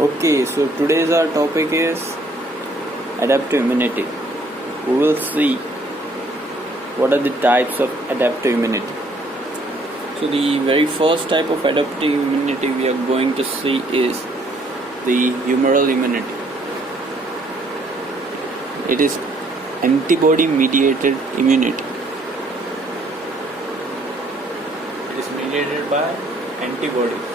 Okay, so today's our topic is adaptive immunity. We will see what are the types of adaptive immunity. So the very first type of adaptive immunity we are going to see is the humoral immunity. It is antibody mediated immunity. It is mediated by antibodies.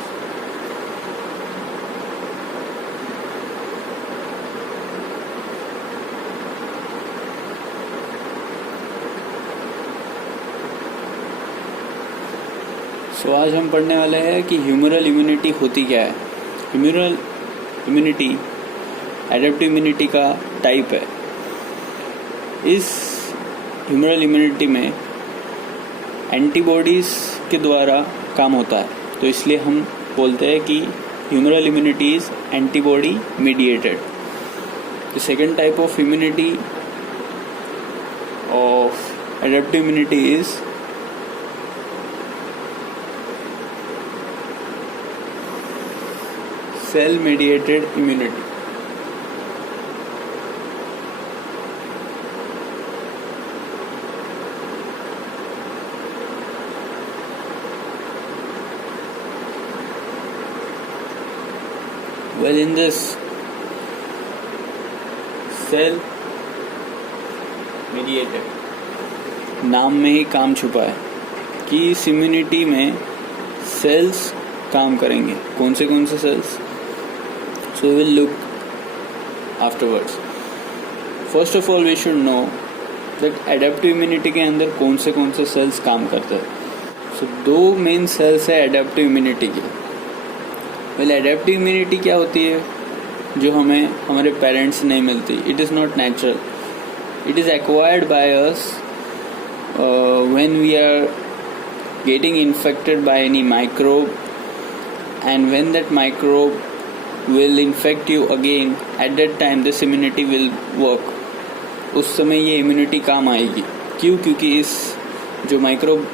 तो आज हम पढ़ने वाले हैं कि humoral immunity होती क्या है। ह्यूमरल इम्यूनिटी एडेप्टिव इम्यूनिटी का टाइप है। इस ह्यूमरल इम्यूनिटी में एंटीबॉडीज के द्वारा काम होता है, तो इसलिए हम बोलते हैं कि humoral immunity is antibody mediated. The second type of immunity of adaptive immunity is cell mediated immunity. Well, in this cell mediated नाम में ही काम छुपा है कि इस इम्यूनिटी में सेल्स काम करेंगे। कौन से sales? So we will look afterwards. First of all, we should know that adaptive immunity के अंदर कौन से सेल्स काम करते हैं। So दो मेन सेल्स है adaptive immunity के। Well, adaptive immunity क्या होती है जो हमें हमारे पेरेंट्स नहीं मिलती? It is not natural. It is acquired by us when we are getting infected by any microbe, and when that microbe will infect you again, at that time this immunity will work. उस समय ये immunity काम आएगी। क्यों? क्योंकि इस जो microbe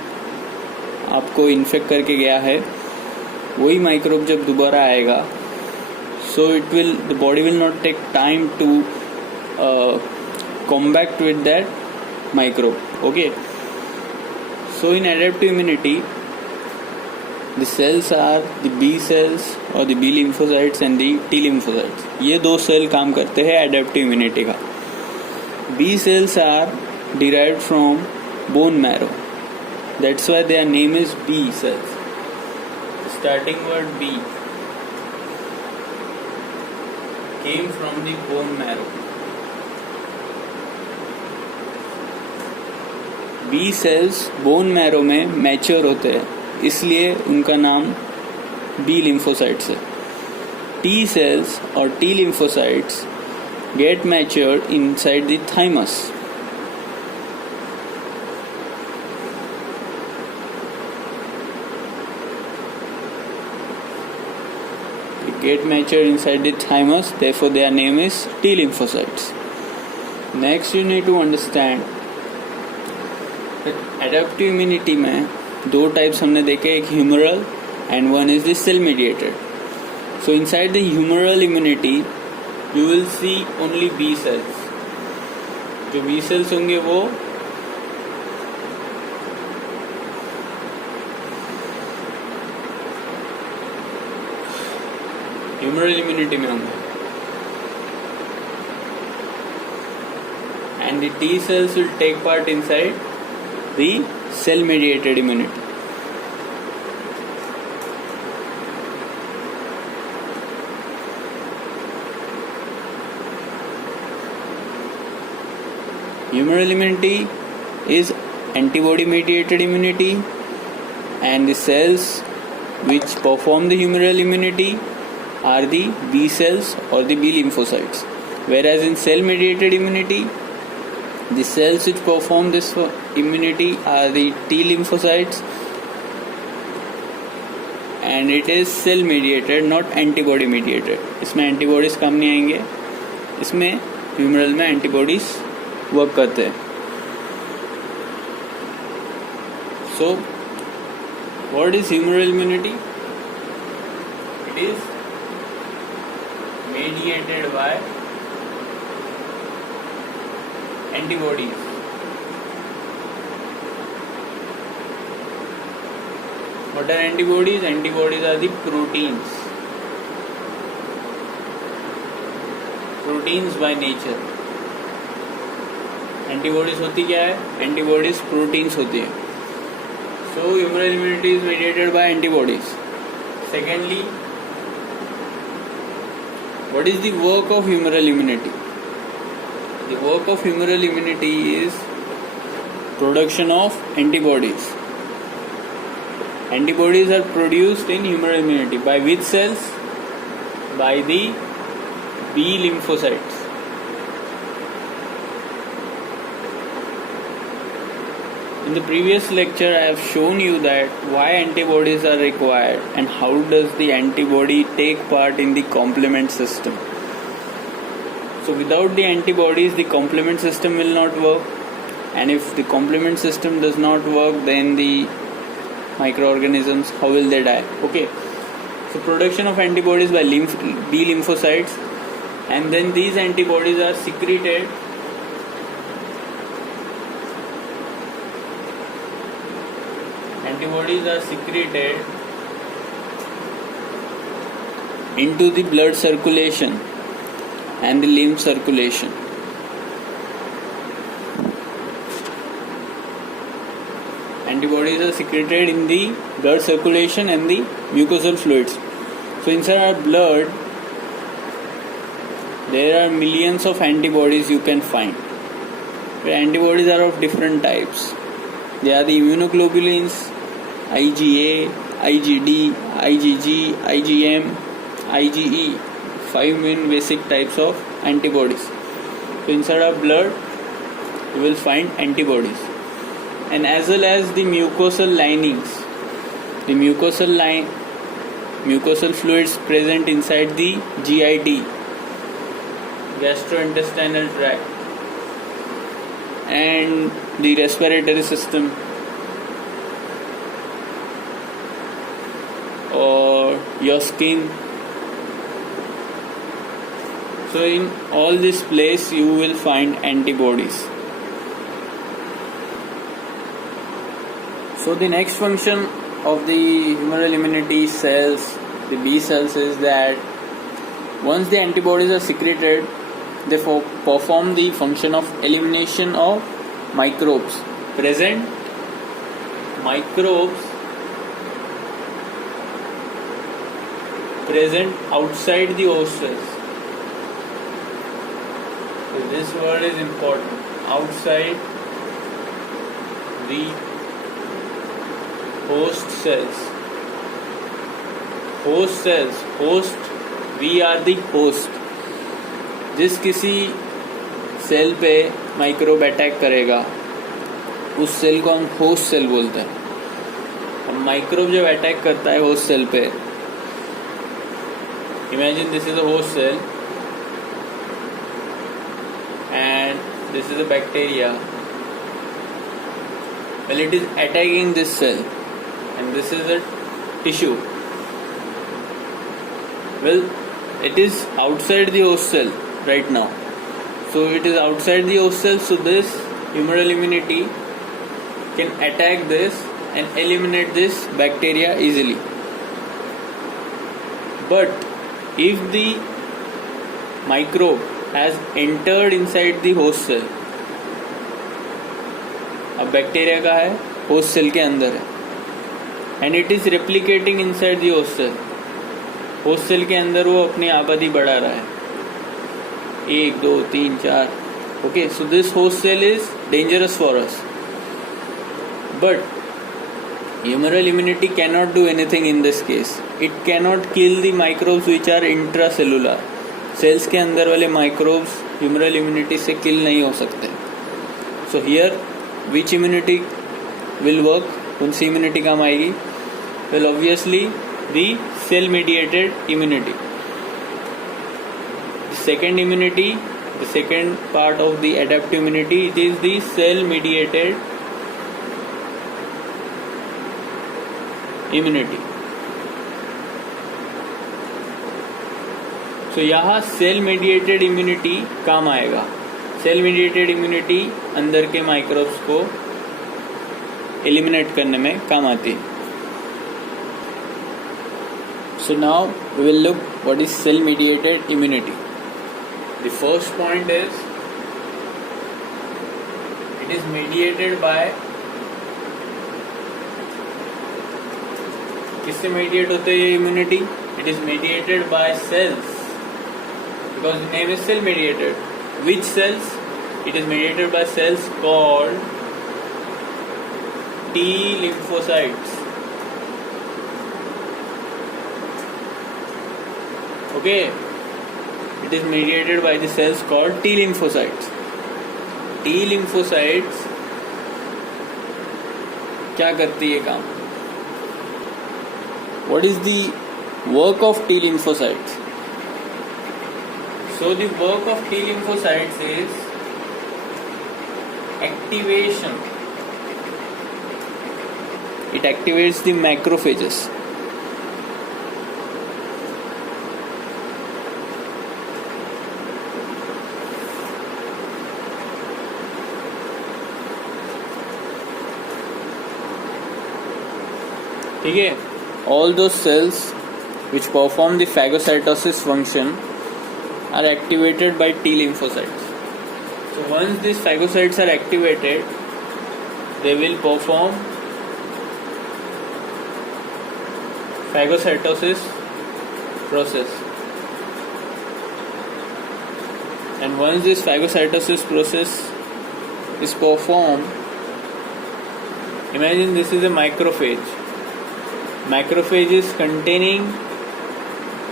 आपको इन्फेक्ट करके गया है वही माइक्रोब जब दोबारा आएगा, so the body will not take time to combat with that microbe. Okay, so in adaptive immunity the cells are the B cells और the B lymphocytes and the T lymphocytes. ये दो cell काम करते हैं adaptive immunity का। B cells are derived from bone marrow. That's why their name is B cells. Starting word B came from the bone marrow. B cells bone marrow में mature होते हैं, इसलिए उनका नाम बी लिम्फोसाइट्स है। T cells और T lymphocytes get matured inside the thymus. Get matured inside the thymus, therefore their name is T lymphocytes. Next you need to understand that adaptive immunity में दो types हमने देखे, एक humoral and one is the cell mediated. So inside the humoral immunity you will see only B cells. जो B cells होंगे वो humoral immunity में होंगे, and the T cells will take part inside the cell mediated immunity. Humoral immunity is antibody mediated immunity, and the cells which perform the humoral immunity are the B cells or the B lymphocytes, whereas in cell mediated immunity the cells which perform this immunity are the T lymphocytes, and it is cell mediated, not antibody mediated. इसमें antibodies काम नहीं आएंगे, इसमें humoral में antibodies work करते हैं। So what is humoral immunity? It is mediated by antibodies. What are antibodies? Antibodies are the proteins. Proteins by nature. Antibodies होती क्या है? Antibodies proteins होती है. So humoral immunity is mediated by antibodies. Secondly, what is the work of humoral immunity? The work of humoral immunity is production of antibodies. Antibodies are produced in humoral immunity by which cells? By the B lymphocytes. In the previous lecture, I have shown you that why antibodies are required and how does the antibody take part in the complement system. So without the antibodies, the complement system will not work, and if the complement system does not work, then the microorganisms, how will they die? Okay, so production of antibodies by B lymphocytes, and then these antibodies are secreted into the blood circulation and the lymph circulation. Antibodies are secreted in the blood circulation and the mucosal fluids. So inside our blood, there are millions of antibodies you can find. The antibodies are of different types. They are the immunoglobulins, IgA, IgD, IgG, IgM, IgE, 5 main basic types of antibodies. So inside our blood, you will find antibodies, and as well as the mucosal linings, the mucosal fluids present inside the GIT, gastrointestinal tract, and the respiratory system, or your skin. So in all this place you will find antibodies. So the next function of the humoral immunity cells, the B cells, is that once the antibodies are secreted, they perform the function of elimination of microbes present outside the host cells. So this word is important. Outside the host cells. Host, we are the host. जिस किसी cell पे microbe attack करेगा उस cell को हम host cell बोलते हैं. अब माइक्रोब जब अटैक करता है होस्ट सेल पे, imagine this is a host cell and this is a bacteria. Well, it is attacking this cell and this is a tissue. Well, it is outside the host cell right now. So it is outside the host cell, so this humoral immunity can attack this and eliminate this bacteria easily. But if the microbe has entered inside the host cell, अब bacteria का है host cell के अंदर है, and it is replicating inside the host cell. Host cell के अंदर वो अपनी आबादी बढ़ा रहा है, 1 2 3 4. Okay, so this host cell is dangerous for us, but humoral immunity cannot do anything in this case. It cannot kill the microbes which are intracellular. Cells के अंदर वाले माइक्रोब्स ह्यूमरल इम्यूनिटी से किल नहीं हो सकते. So here which immunity will work? कौन सी immunity काम आएगी? Well, obviously the cell mediated immunity. Second immunity, the second part of the adaptive immunity, it is the cell mediated immunity. So यहाँ cell mediated immunity काम आएगा. Cell mediated immunity अंदर के microbes को एलिमिनेट करने में काम आती है. So now we will look what is cell mediated immunity. The first point is it is mediated by, किससे मीडिएट होते हैं ये immunity? It is mediated by cells, because the name is cell mediated. Which cells? It is mediated by cells called T lymphocytes. Okay, it is mediated by the cells called T lymphocytes. T lymphocytes क्या करती है काम? What is the work of T lymphocytes? So the work of T lymphocytes is activation. It activates the macrophages. ठीक है? All those cells which perform the phagocytosis function are activated by T lymphocytes. So once these phagocytes are activated, they will perform phagocytosis process. And once this phagocytosis process is performed, imagine this is a macrophage. Macrophage is containing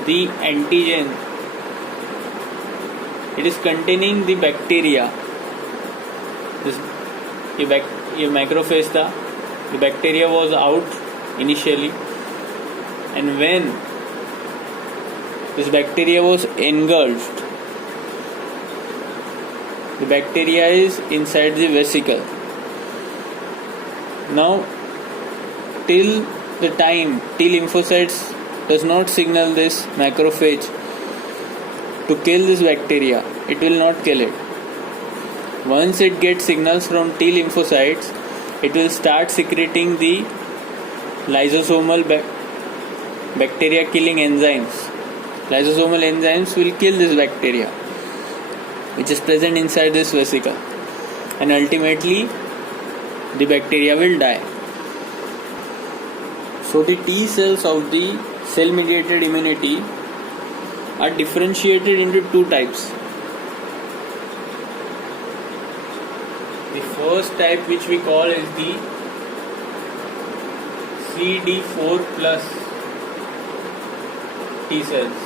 the antigen. It is containing the bacteria. ये macrophage था. The bacteria was out initially, and when this bacteria was engulfed, the bacteria is inside the vesicle. Now, till the time T lymphocytes does not signal this macrophage to kill this bacteria, it will not kill it. Once it gets signals from T lymphocytes, it will start secreting the lysosomal bacteria killing enzymes. Lysosomal enzymes will kill this bacteria which is present inside this vesicle, and ultimately the bacteria will die. So the T cells of the cell mediated immunity are differentiated into two types. The first type, which we call, is the CD4 plus T cells,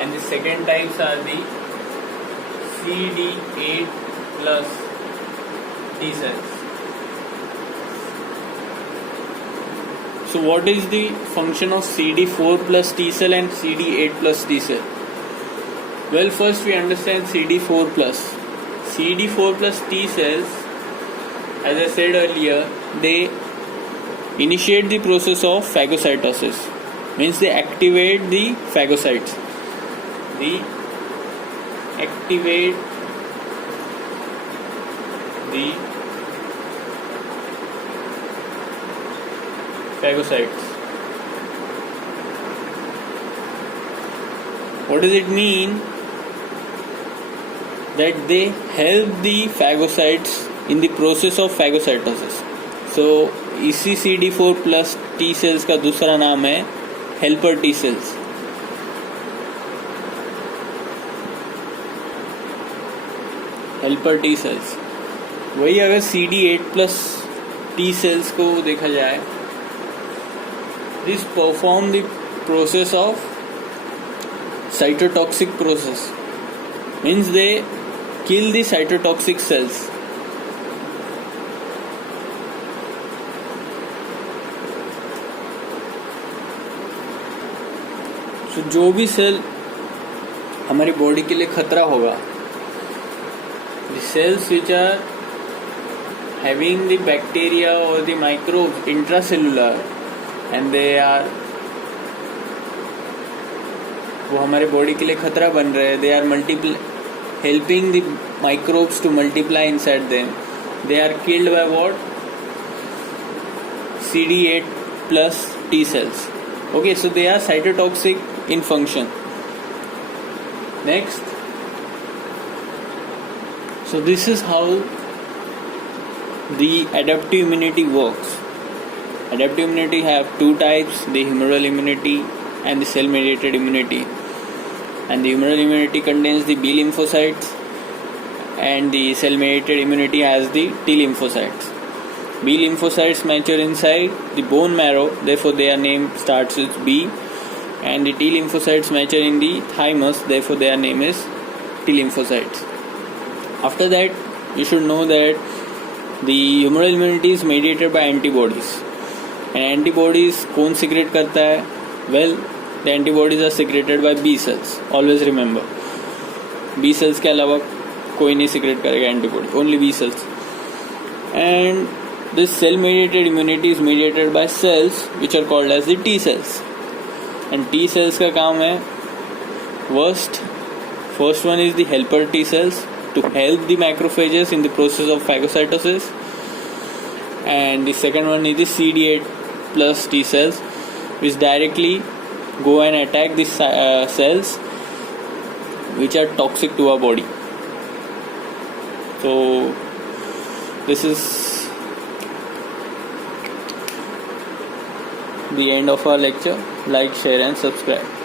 and the second types are the CD8 plus T cells. So what is the function of CD4 plus T cell and CD8 plus T cell? Well, first we understand CD4 plus. CD4 plus T cells, as I said earlier, they initiate the process of phagocytosis. Means they activate the phagocytes. They activate the phagocytes. What does it mean? That they help the phagocytes in the process of phagocytosis. So इसी CD4 plus T cells का दूसरा नाम है helper T cells. Helper T cells. वही अगर CD8 plus T cells को देखा जाए, these perform the process of cytotoxic process. Means they kill the cytotoxic cells. So जो भी सेल हमारी बॉडी के लिए खतरा होगा, the cells which are having the bacteria or the microbes intracellular and they are वो हमारे बॉडी के लिए खतरा बन रहे हैं. They are helping the microbes to multiply inside them. They are killed by what? CD8 plus T cells. Okay, so they are cytotoxic in function. Next, so this is how the adaptive immunity works. Adaptive immunity have two types, the humoral immunity and the cell mediated immunity. And the humoral immunity contains the B lymphocytes and the cell mediated immunity has the T lymphocytes. B lymphocytes mature inside the bone marrow, therefore their name starts with B, and the T lymphocytes mature in the thymus, therefore their name is T lymphocytes. After that, you should know that the humoral immunity is mediated by antibodies. And antibodies कौन secrete करता है? Well, the antibodies are secreted by B cells. Always remember, B cells के अलावा कोई नहीं secrete करेगा antibody, only B cells. And this cell mediated immunity is mediated by cells which are called as the T cells. And T cells का काम है first one is the helper T cells to help the macrophages in the process of phagocytosis, and the second one is the CD8 plus T cells which directly go and attack the cells which are toxic to our body. So this is the end of our lecture. Like, share and subscribe.